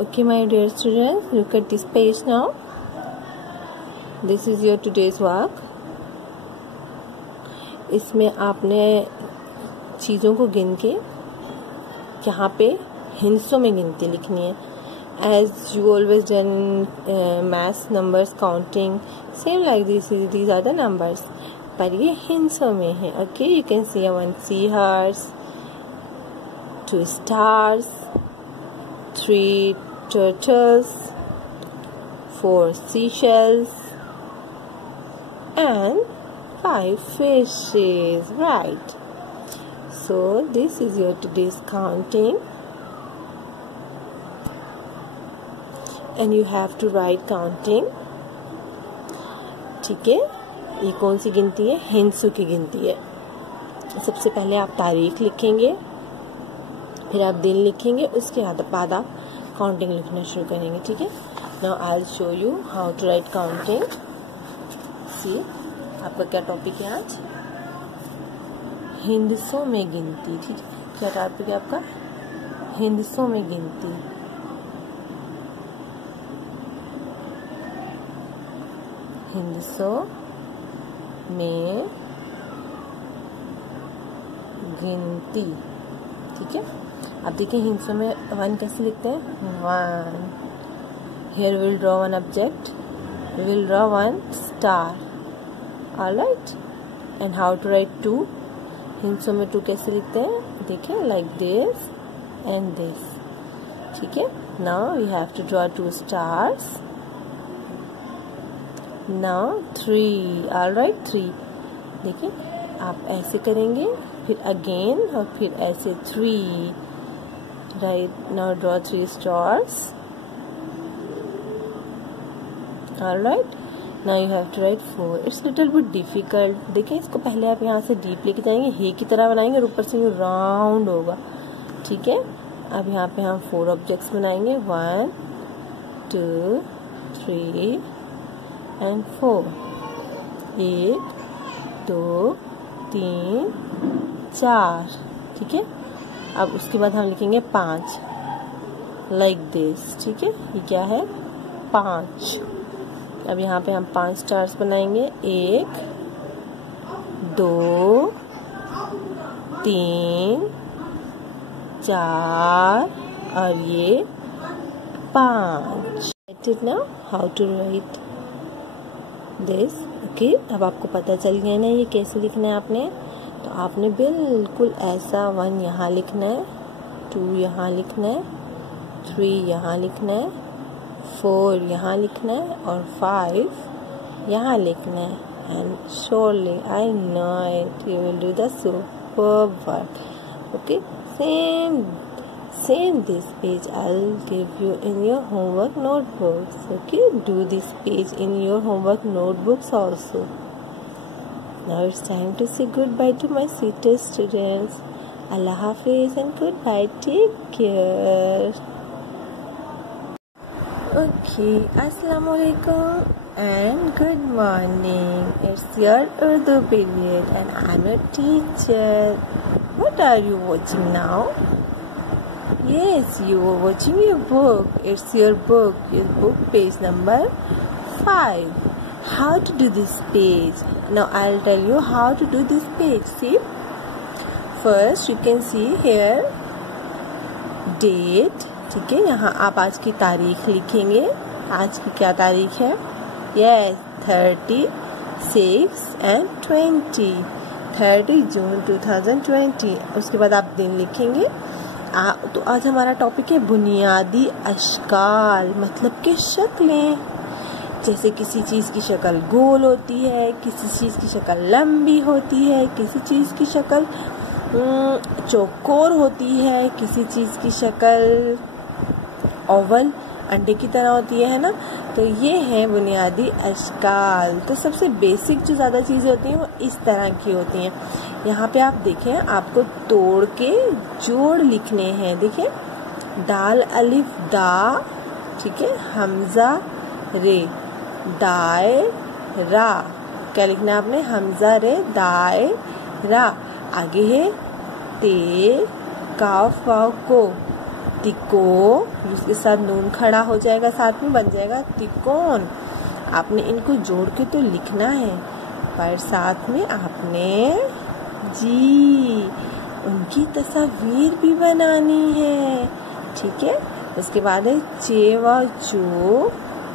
Okay, my dear students, look at this page now. This is your today's work. इसमें आपने चीज़ों को गिन के यहाँ पे हिंसों में गिनती लिखनी है. As you always done maths, numbers, counting, same like this. These are the numbers. पर ये हिंसों में है. Okay, you can see 1 seahorse, 2 stars, 3 turtles, 4 seashells, and 5 fishes. Right. So this is your today's counting, and you have to write counting. ठीक है, ये कौन सी गिनती है? हिंसों की गिनती है. सबसे पहले आप तारीख लिखेंगे, फिर आप दिन लिखेंगे, उसके बाद आप काउंटिंग लिखना शुरू करेंगे. ठीक है. Now I will show you how to write counting. See, आपका क्या टॉपिक है आज? हिंसों में गिनती. ठीक है, क्या टॉपिक है आपका? हिंसों में गिनती. हिंसों में गिनती. ठीक है. अब देखिए हिंसों में 1 कैसे लिखते हैं? 1. Here we'll draw one object. We will draw 1 star. Alright. And how to write 2? हिंसों में 2 कैसे लिखते हैं? देखिए, like this and this. ठीक है. Now we have to draw 2 stars. Now 3. Alright, 3. देखिए, आप ऐसे करेंगे, फिर अगेन और फिर ऐसे 3. Right, now draw 3 stars. Alright, now you have to write 4. It's little bit difficult. देखिए, इसको पहले आप यहाँ से डीप लेके जाएंगे, हे की तरह बनाएंगे और ऊपर से राउंड होगा. ठीक है. अब यहाँ पे हम 4 ऑब्जेक्ट्स बनाएंगे. 1, 2, 3 and 4. 1, 2, 3, 4. ठीक है. अब उसके बाद हम लिखेंगे 5, लाइक दिस. ठीक है. ये क्या है? 5. अब यहाँ पे हम 5 स्टार्स बनाएंगे. 1, 2, 3, 4 और ये 5. Get now how to write this. Okay, अब आपको पता चल गया ना ये कैसे लिखना है आपने. तो आपने बिल्कुल ऐसा 1 यहाँ लिखना है, 2 यहाँ लिखना है, 3 यहाँ लिखना है, 4 यहाँ लिखना है और 5 यहाँ लिखना है. And surely I know it, you will do the superb work. Okay, same this page I'll give you in your homework notebooks. Okay, do this page in your homework notebooks also. Now it's time to say goodbye to my sweetest students. Allah Hafiz and goodbye. Take care. Okay, Assalamu alaikum and good morning. It's your Urdu period and I'm your teacher. What are you watching now? Yes, you are watching your book. It's your book page number 5. How to do this page? Now I'll tell you how to do this page. See, first you can see here date. ठीक है. यहाँ आप आज की तारीख लिखेंगे. आज की क्या तारीख है? Yes, 36 and 20. 30 जून 2020. उसके बाद आप दिन लिखेंगे. तो आज हमारा टॉपिक है बुनियादी अशकाल, मतलब कि शक्लें. जैसे किसी चीज़ की शक्ल गोल होती है, किसी चीज़ की शक्ल लंबी होती है, किसी चीज़ की शक्ल चौकोर होती है, किसी चीज़ की शक्ल ओवल अंडे की तरह होती है ना. तो ये है बुनियादी अशकाल. तो सबसे बेसिक जो ज़्यादा चीज़ें होती हैं वो इस तरह की होती हैं. यहाँ पे आप देखें, आपको तोड़ के जोड़ लिखने हैं. देखिए, दाल अलिफ दा. ठीक है. हमजा रे दाए रा. क्या लिखना है आपने? हमजा रे दाए रा. आगे है ते काफ वाव को. तिको, जिसके साथ नून खड़ा हो जाएगा साथ में बन जाएगा तिकोन। आपने इनको जोड़ के तो लिखना है, पर साथ में आपने जी उनकी तस्वीर भी बनानी है, ठीक है। उसके बाद है चे व चो,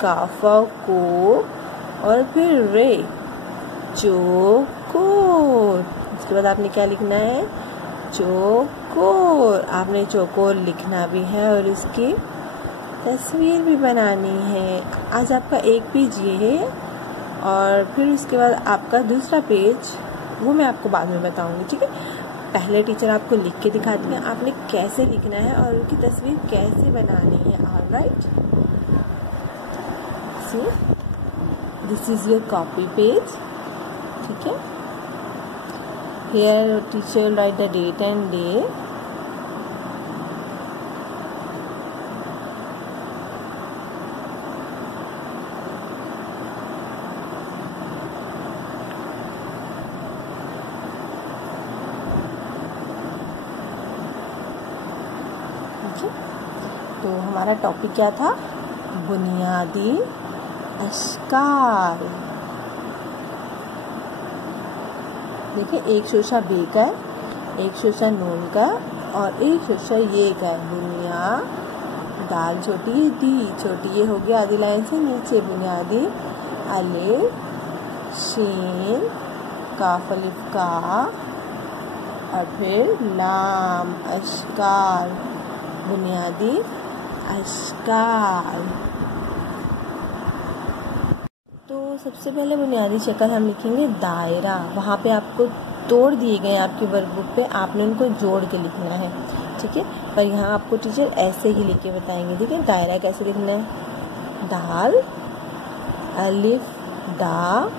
काफ को और फिर रे, चोकोर। उसके बाद आपने क्या लिखना है, चोकोर। आपने चोकोर लिखना भी है और इसकी तस्वीर भी बनानी है। आज आपका एक पेज ये है और फिर उसके बाद आपका दूसरा पेज वो मैं आपको बाद में बताऊंगी, ठीक है। पहले टीचर आपको लिख के दिखाती है आपने कैसे लिखना है और उनकी तस्वीर कैसे बनानी है। Alright, see this is your copy page, ठीक है। Here teacher will write the date and day. तो हमारा टॉपिक क्या था, बुनियादी अश्कार। देखिए, एक शोशा बे का है, एक शोशा नून का और एक शोशा ये का है। बुनिया दाल छोटी दी, छोटी ये हो गया आधी लाइन से नीचे। बुनियादी अलिफ शीन काफ अलिफ का और फिर लाम अश्कार, बुनियादी अश्कार। तो सबसे पहले बुनियादी शक्ल हम लिखेंगे दायरा। वहाँ पे आपको तोड़ दिए गए आपके वर्कबुक पे, आपने उनको जोड़ के लिखना है, ठीक है। पर यहाँ आपको टीचर ऐसे ही लिख के बताएंगे, ठीक है। दायरा कैसे लिखना है, दाल अलिफ दा,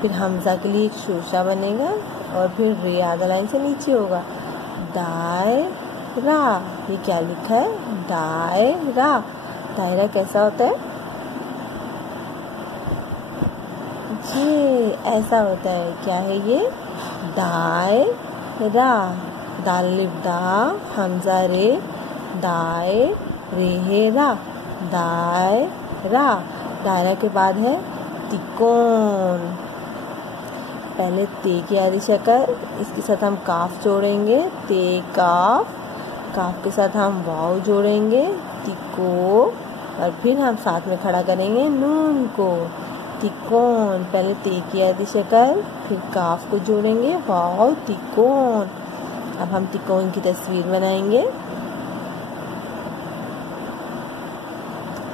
फिर हमजा के लिए एक शोशा बनेगा और फिर रे आधा लाइन से नीचे होगा। दायरा, ये क्या लिखा है, दायरा। दायरा कैसा होता है, ये ऐसा होता है। क्या है ये, दायरा। दाल अलिफ दा, हमजा रे, दाए रे है रा, दायरा। दायरा के बाद है तिकोन। पहले ते की आधी शक्ल, इसके साथ हम काफ जोड़ेंगे, ते काफ। काफ के साथ हम वाव जोड़ेंगे, तिको, और फिर हम साथ में खड़ा करेंगे नून को, तिकोन। पहले ते की आधी शक्ल, फिर काफ को जोड़ेंगे, वाव तिकोन। अब हम तिकोन की तस्वीर बनाएंगे।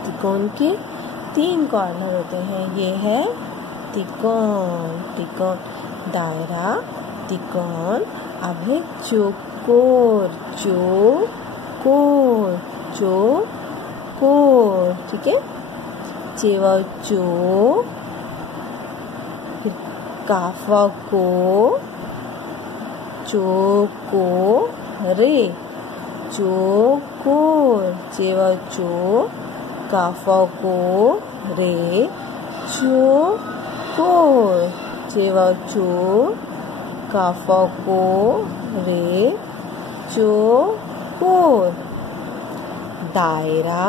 तिकोन के 3 कॉर्नर होते हैं, ये है तिकोन। तिकोन दायरा, तिकोन। अब है चौकोर, चौकोर, चौकोर, ठीक है। चेवा चो, फिर काफा को, चोको रे, चोकोर। चेवा चो, काफा को रे, चोकोर। चेवा चो, काफा को रे, चोकोर। दायरा,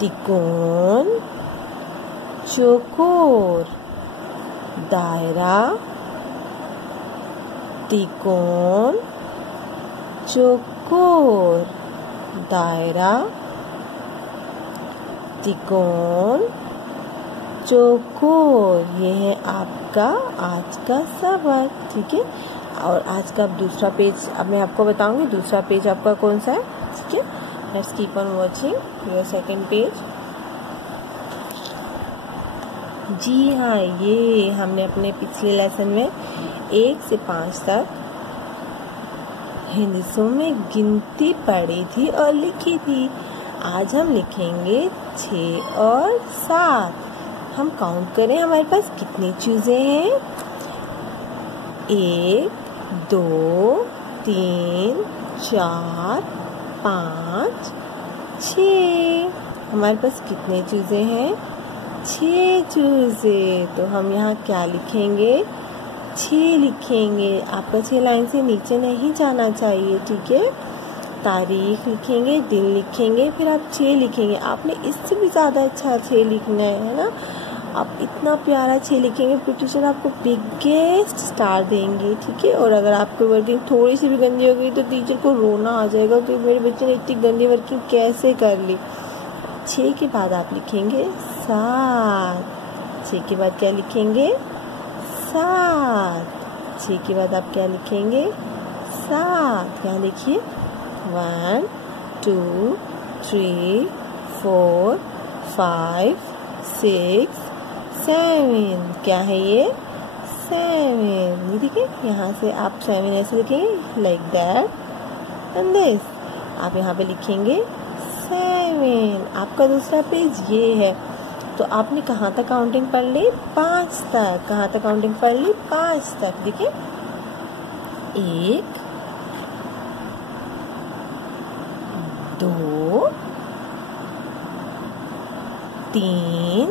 तिकोन, चौकोर। दायरा, तिकोन, चौकोर। दायरा, तिकोन, चौकोर। ये है आपका आज का सबक, ठीक है। और आज का दूसरा पेज अब मैं आपको बताऊंगी, दूसरा पेज आपका कौन सा है, ठीक है। Let's keep on watching your second page. जी हाँ, ये हमने अपने पिछले लेसन में 1 से 5 तक हिंदुओं में गिनती पढ़ी थी और लिखी थी। आज हम लिखेंगे 6 और 7। हम काउंट करें हमारे पास कितनी चीजें हैं, 1 2 3 4 5 6। हमारे पास कितने चूजे हैं, 6 चूजे। तो हम यहाँ क्या लिखेंगे, 6 लिखेंगे। आपका 6 लाइन से नीचे नहीं जाना चाहिए, ठीक है। तारीख लिखेंगे, दिन लिखेंगे, फिर आप 6 लिखेंगे। आपने इससे भी ज़्यादा अच्छा 6 लिखना है ना। आप इतना प्यारा 6 लिखेंगे फिर टीचर आपको बिगेस्ट स्टार देंगे, ठीक है। और अगर आपकी वर्किंग थोड़ी सी भी गंदी हो गई तो टीचर को रोना आ जाएगा कि मेरे बच्चे ने इतनी गंदी वर्किंग कैसे कर ली। 6 के बाद आप लिखेंगे 7। 6 के बाद क्या लिखेंगे? 7। 6 के बाद आप क्या लिखेंगे? 7। यहाँ देखिए 1 2 3 4 5 6 7। क्या है ये? 7। ठीक है, यहाँ से आप 7 ऐसे लिखेंगे लाइक दैट एंड दिस। आप यहाँ पे लिखेंगे 7। आपका दूसरा पेज ये है। तो आपने कहाँ तक काउंटिंग पढ़ ली? 5 तक। कहाँ तक काउंटिंग पढ़ ली? 5 तक। देखिए 1 2 3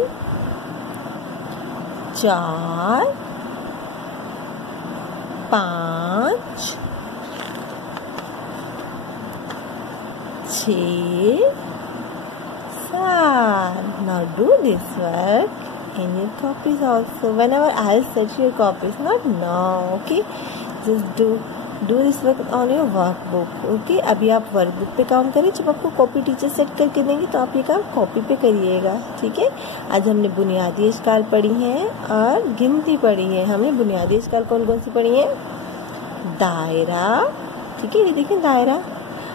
4 5 6 7. Now do this work in your copies also. Whenever I'll search your copies, not now, okay? Just do this work on your workbook, okay? अभी आप वर्कबुक पे काम करें, जब आपको कॉपी टीचर सेट करके देंगे तो आप ये काम कॉपी पे करिएगा, ठीक है। आज हमने बुनियादी अशकाल पढ़ी हैं और गिनती पढ़ी है। हमने बुनियादी अशकाल कौन कौन सी पढ़ी हैं? दायरा, ठीक है। ये देखिए दायरा,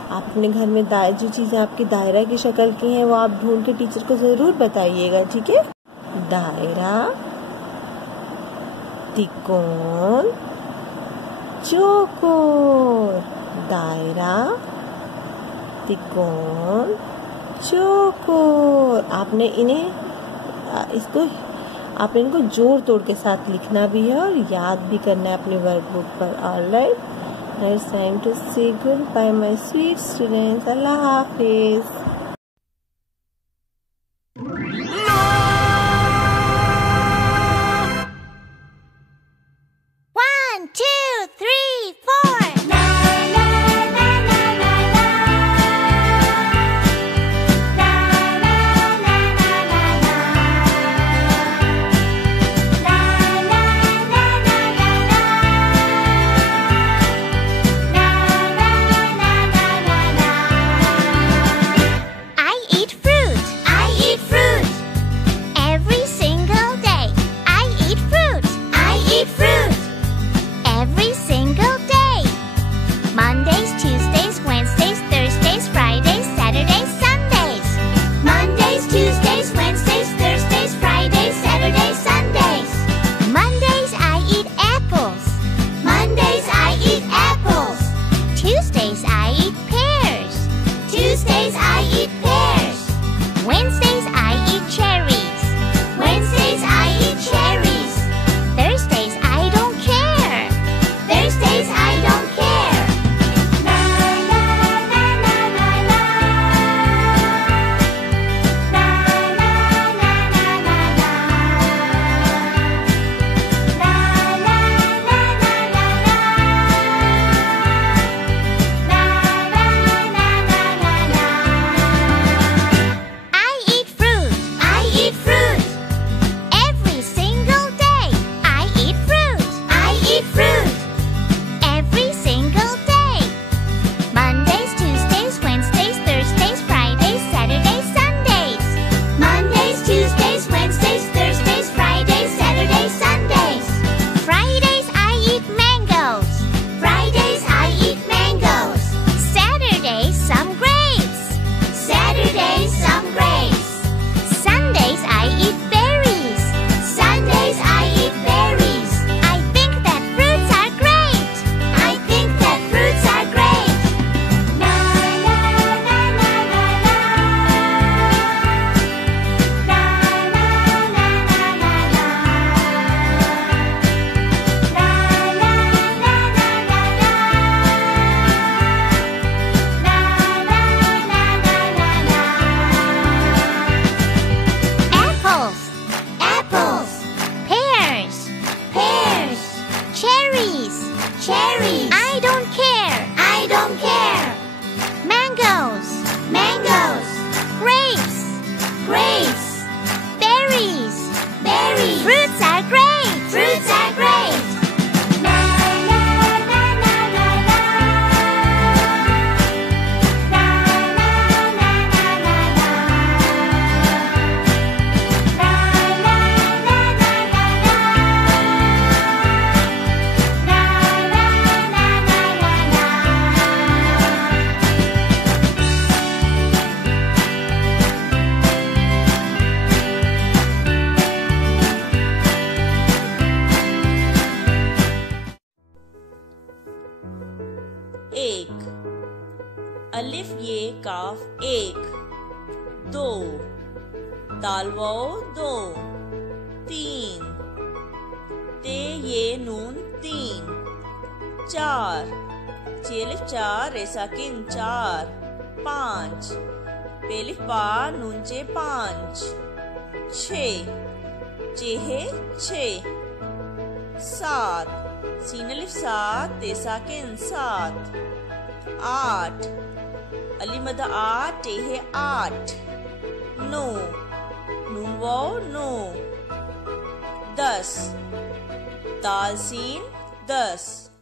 आप अपने घर में जो चीज़ें आपकी दायरा की शक्ल की हैं वो आप ढूंढ के टीचर को ज़रूर बताइएगा, ठीक है। दायरा, त्रिकोण, चौकोर। दायरा, त्रिकोण, चौकोर। आपने इनको जोड़ तोड़ के साथ लिखना भी है और याद भी करना है अपनी वर्कबुक पर। Alright, it's time to say goodbye my sweet students. Allah Hafiz. एक, दो, दाल वाओ दो, तीन, ते ये नून तीन, चार, चेलिफ चार रेसाकिन चार, पांच, पेलिफ पा नूनचे पांच, छे, चेहे छे, सात, सीनलिफ सात तेसाकिन सात, आठ, अलीमद आठ टेहे आठ, नौ, नून वाओ नौ, दस, दाल सीन 10